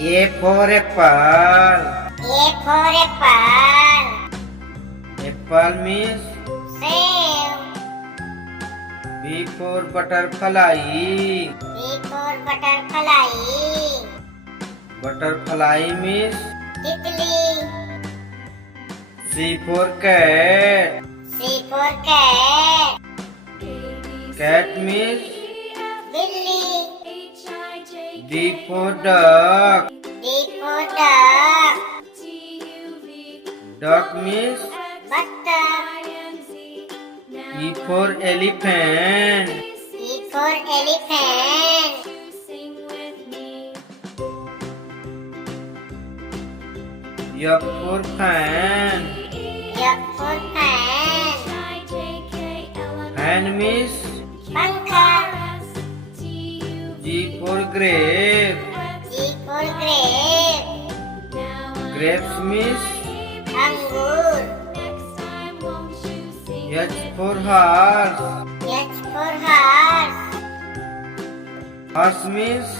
A for apple. A for apple. Apple means Save. B for butterfly. B for butterfly. Butterfly means Tickly. C for cat. C for cat. Cat means Billy. D for duck. D for duck. Duck means Butterfly. E for elephant. E for elephant. F for fan. F for fan. Fan means Pankha. G for grape. G for grape. Grapes means Angur. H for horse. H for horse. Horse means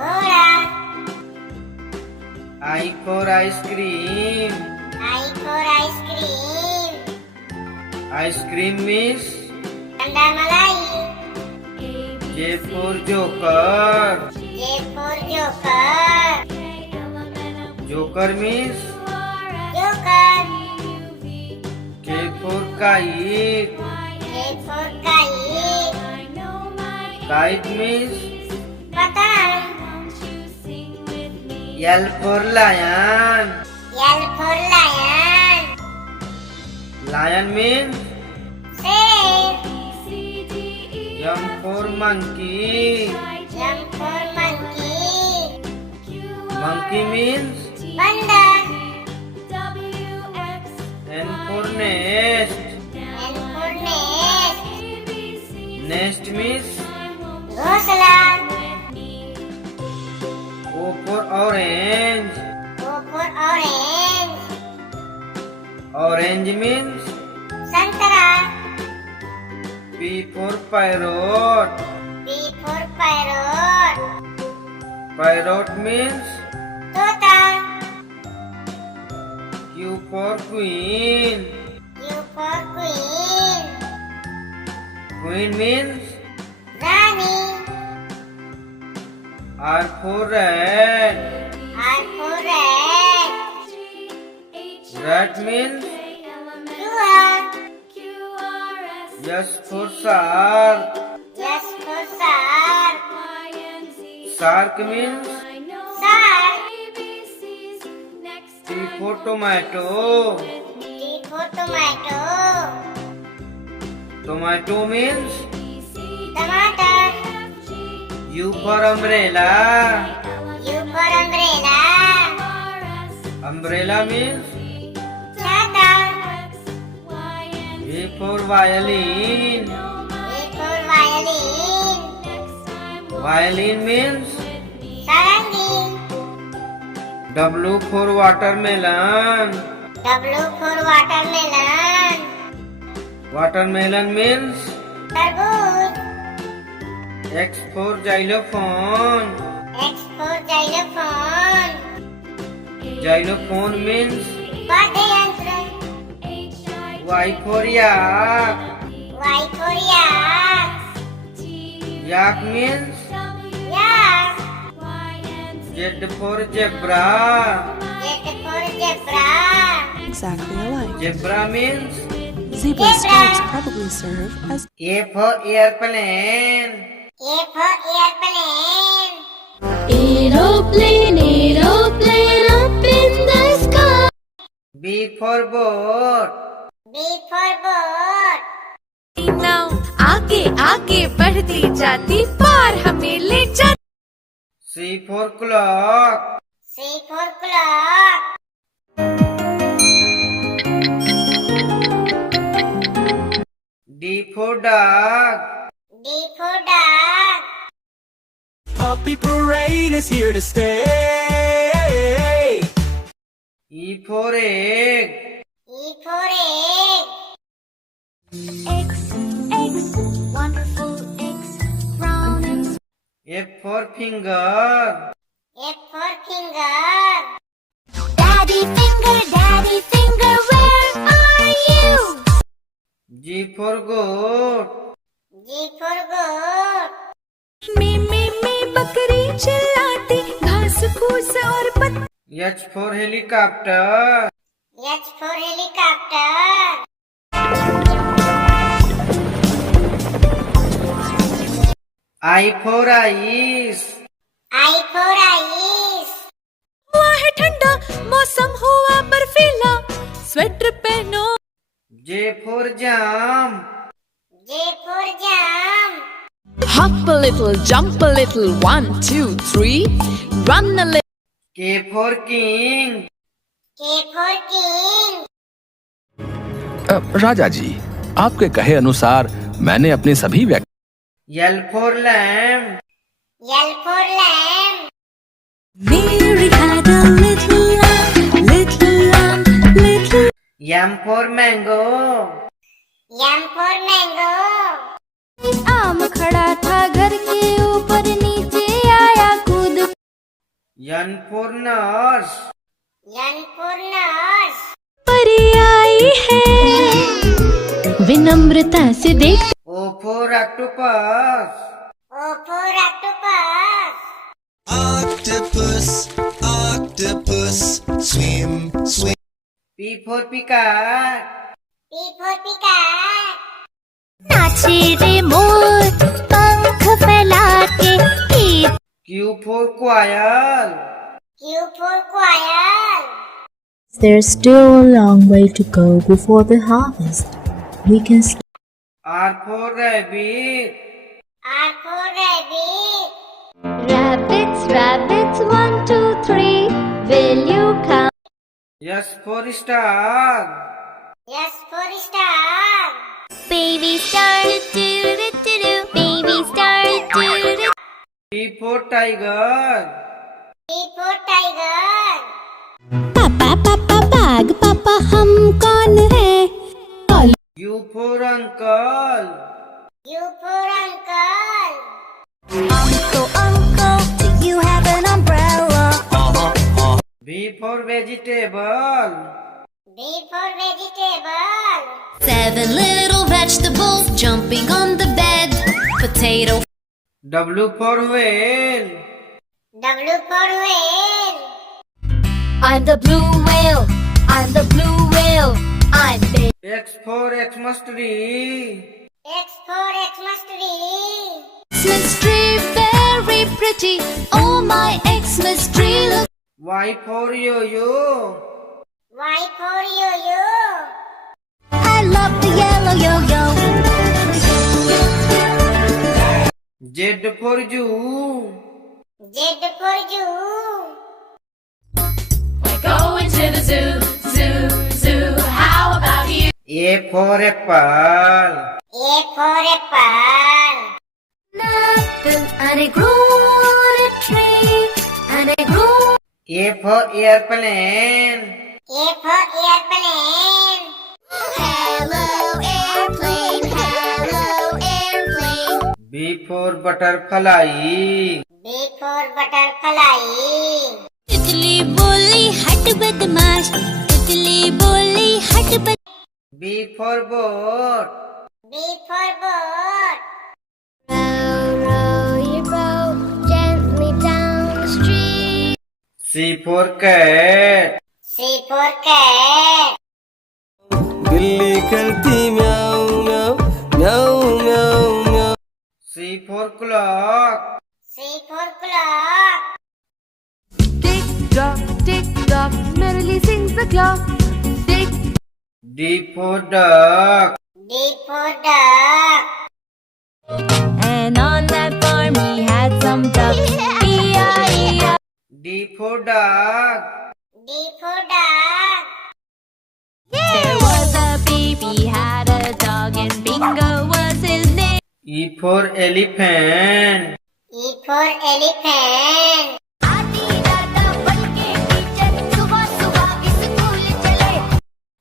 Ghoda. I for ice cream. I for ice cream. Ice cream means Tanda Malai. J for joker. J for joker. Joker means Joker. K for kite. K for kite. Kite means Patang. L for lion. L for lion. Lion means Save. M for monkey. M for monkey. Monkey means Panda. N for nest. N for nest. Nest means Ghosla. O for orange. O for orange. Orange means Santara. P for parrot. P for parrot. Parrot means Tota. Q for queen. Q for queen. Queen means Rani. R for rat. R for rat. Rat means Dua. S for shark. S for shark. Shark means Shark. T for tomato. T for tomato. Tomato means Tomato. U for umbrella. U for umbrella. Umbrella means Chata. V for violin. V for violin. Violin means Sarangi. W for watermelon. W for watermelon. Watermelon means Tarbooj. X for xylophone. X for xylophone. Xylophone means Vadrayantra. Y for yak. Y for yak. Yak means Yak. Z for zebra. Z for zebra. Exactly alike. Zebra means Zebra stripes probably serve as A for airplane. A for airplane. Aeroplane, aeroplane up in the sky. B for boat. B for boat. नाव आगे आगे बढ़ती जाती पार हमें ले जाती. C for clock. C for clock. D for dog. D for dog. Puppy Parade is here to stay. E for egg. E for egg. Eggs, eggs, wonderful eggs, brown eggs. F for finger. F for finger. for goat. G for goat. में बकरी चिल्लाती घास फूस और पत्ती। H for helicopter. H for helicopter. I for ice. I for ice. हुआ है ठंडा मौसम हुआ बर्फीला स्वेटर पहनो। J for jump. J for jump. Hop a little, jump a little, 1, 2, 3. Run a little. K for king. K for king. राजा जी, आपके कहे अनुसार मैंने अपनी सभी L for lamb. L for lamb. Mary had a little lamb, little. M for mango. M for mango. आम खड़ा था घर के ऊपर नीचे आया कूद। N for nurse. N for nurse. परी आई है विनम्रता से देख। O for octopus. O for octopus. Octopus, octopus, swim, swim. P for peacock. P for peacock. नाचे रे मोर पंख फैला के। Q for quail. Q for quail. There's still a long way to go before the harvest. We can R for rabbit. R for rabbit. Rabbits, 1, 2, 3. Will you come? S for star. S for star. Baby star, do. Baby star, do. T for tiger. T for tiger. पापा बाग पापा हम कौन है? U for uncle. U for uncle. Uncle, do you have an umbrella? V for vegetable. V for vegetable. 7 little vegetables jumping on the bed. Potato. W for whale. W for whale. I'm the blue whale. I'm the blue whale. I'm big. X for Xmas tree. X for Xmas tree. Xmas tree very pretty. Oh my Xmas tree look. Y for yo-yo. Y for yo-yo. I love the yellow yo-yo. Z for zoo. Z for zoo. Going to the zoo. How about you? A for apple. A for apple. Apple and I grew on a tree and I grew. A for airplane. A for airplane. Hello airplane, hello airplane. B for butterfly. B for butterfly. तितली बोली हट बदमाश, तितली बोली हट बद। B for boat. B for boat. Row your boat gently down the street. C for cat. C for cat. बिल्ली करती म्याऊं म्याऊं म्याऊं म्याऊं म्याऊं. C for clock. C for clock. Tick tock, merrily sings the clock. Tick. D for duck. D for duck. And on that farm he had some ducks. E-I-E-I. D for dog. D for duck. There was a baby had a dog and Bingo was his name. E for elephant. E for elephant. आधी दादा बनके teacher सुबह सुबह school चले.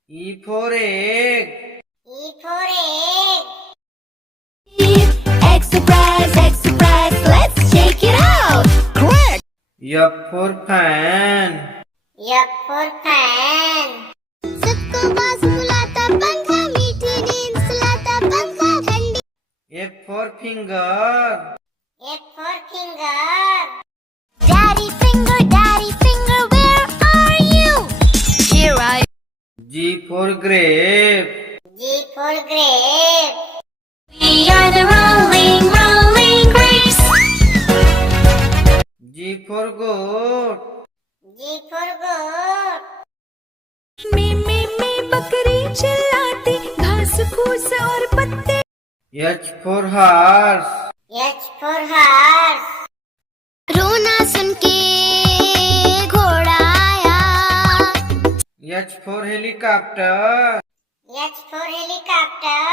E for egg. E for egg. Egg surprise, let's check it out. F for fan. F for fan. सबको बास बुलाता पंखा मीठी नींद सुलाता F for finger. F for finger. Daddy finger, where are you? Here I G for grape. G for grape. We are the rolling grapes. G for goat. G for goat. मी बकरी चिल्लाती घास फूस और पत्ते। H for horse. H for horse. रोना सुन के घोड़ा आया। H for helicopter. H for helicopter.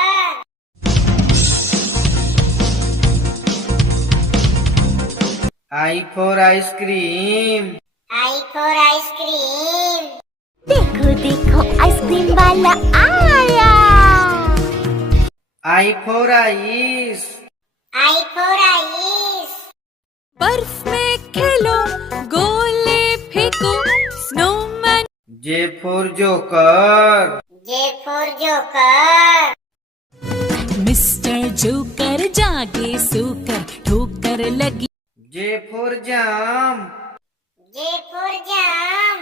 I for ice cream. I for ice cream. देखो आइसक्रीम वाला आया। I for ice. I for ice. बर्फ में खेलो गोले फेंको snowman. J for joker. J for joker. Mister joker जागे सोकर ठोकर लगी J for jam. J for jam.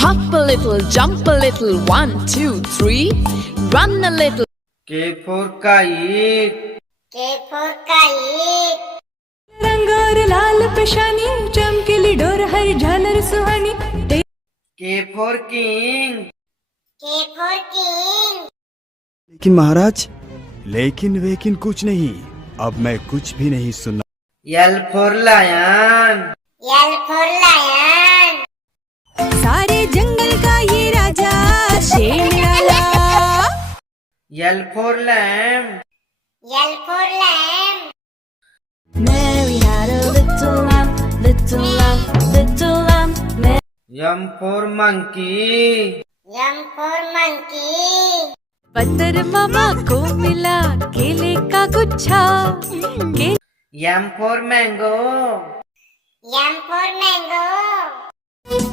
Hop a little, jump a little, 1, 2, 3. Run a little. K for kite. K for kite. रंग और लाल पेशानी चमकीली डोर हर झालर सुहानी। K for king. K for king. लेकिन महाराज, लेकिन कुछ नहीं, अब मैं कुछ भी नहीं सुनना। L for lion. L for lion. सारे जंगल का ये राजा शेर निराला। L for lamb. L for lamb. Mary had a little lamb, little lamb, little lamb. M for monkey. M for monkey. बंदर मामा को मिला केले का गुच्छा। M for mango. M for mango.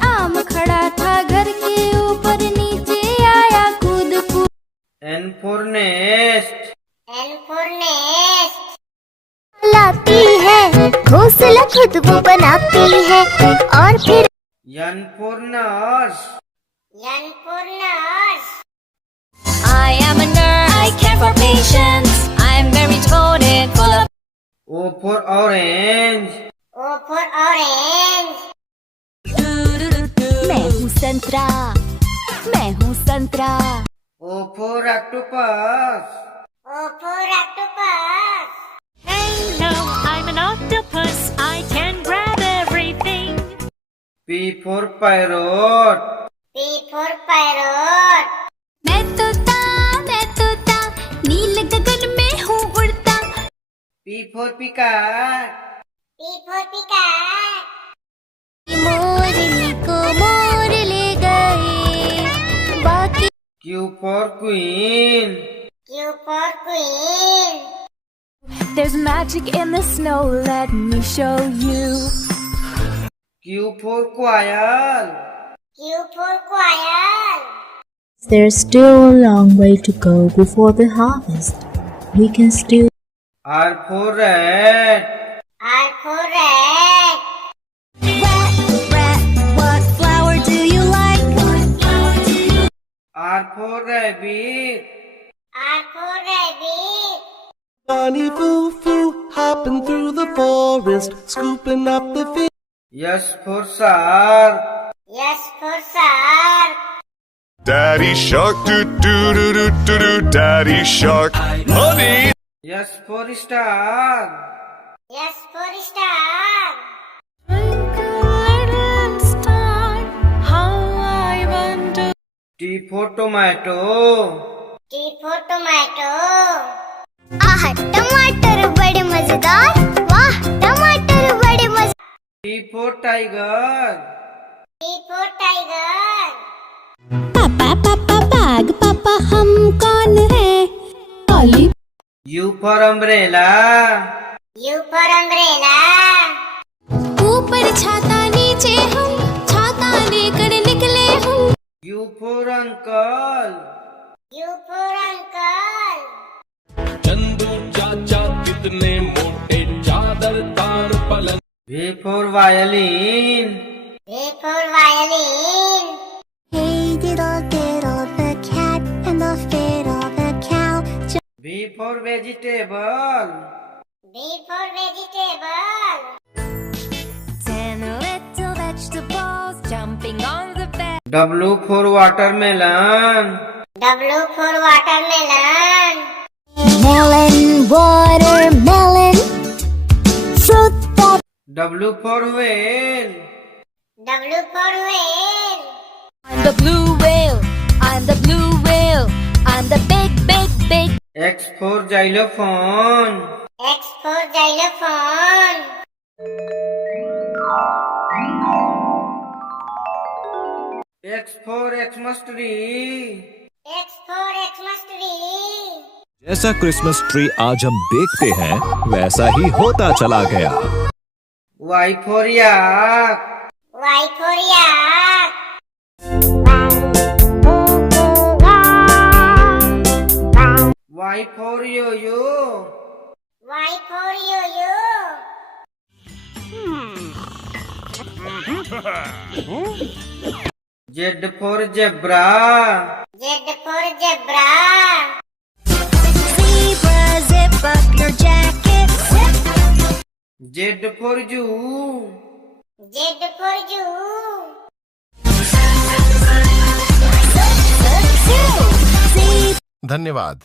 आम खड़ा था घर के ऊपर नीचे आया कूद कूद। N for nest. N for nest. लाती है घोंसला खुद वो बनाती है और फिर N for nurse. N for nurse. I am a nurse. I care for patients. I am very devoted, full of. O for orange. O for orange. मैं हूँ संतरा, मैं हूँ संतरा। O for octopus. O for octopus. Hello, I'm an octopus. I can grab everything. P for parrot. P for parrot. मैं तोता नील गगन में हूँ उड़ता। P for peacock. P for peacock. मोरनी को मोर ले गए बाकी Q for queen. Q for queen. There's magic in the snow, let me show you. Q for quail. Q for quail. There's still a long way to go before the harvest. We can still R for rat. R for rat. rat, what flower do you like? R for rabbit. R for rabbit. Bunny foo-foo, hopping through the forest, scooping up the fish. S for shark. S for shark. Daddy shark, do do do do do do. Daddy shark, honey. S for star. S for star. T for tomato. T for tomato. आह टमाटर बड़े मजेदार, वाह टमाटर बड़े मजेदार। T for tiger. T for tiger. पापा पापा बाग पापा हम कौन है? काली U for umbrella. U for umbrella. ऊपर छाता नीचे हम छाता लेकर निकले हम। U for uncle. U for uncle. Chandu चाचा V for violin. V for violin. Hey diddle diddle, the cat and the fiddle, the cow. V for vegetable. V for vegetable. 10 little vegetables jumping on the bed. W for watermelon. W for watermelon. Melon, watermelon, fruit that. W for whale. W for whale. I'm the blue whale. I'm the blue whale. I'm the big, big, big. X for xylophone. X for xylophone. X for Xmas tree. X for Xmas tree. जैसा Christmas tree आज हम देखते हैं वैसा ही होता चला गया। Y for yak. Y for yak. Y for yo-yo. Y for yo-yo. Z for zebra. Z for zebra. Zebra, zip up your jacket. Z for zoo. Z for zoo. धन्यवाद।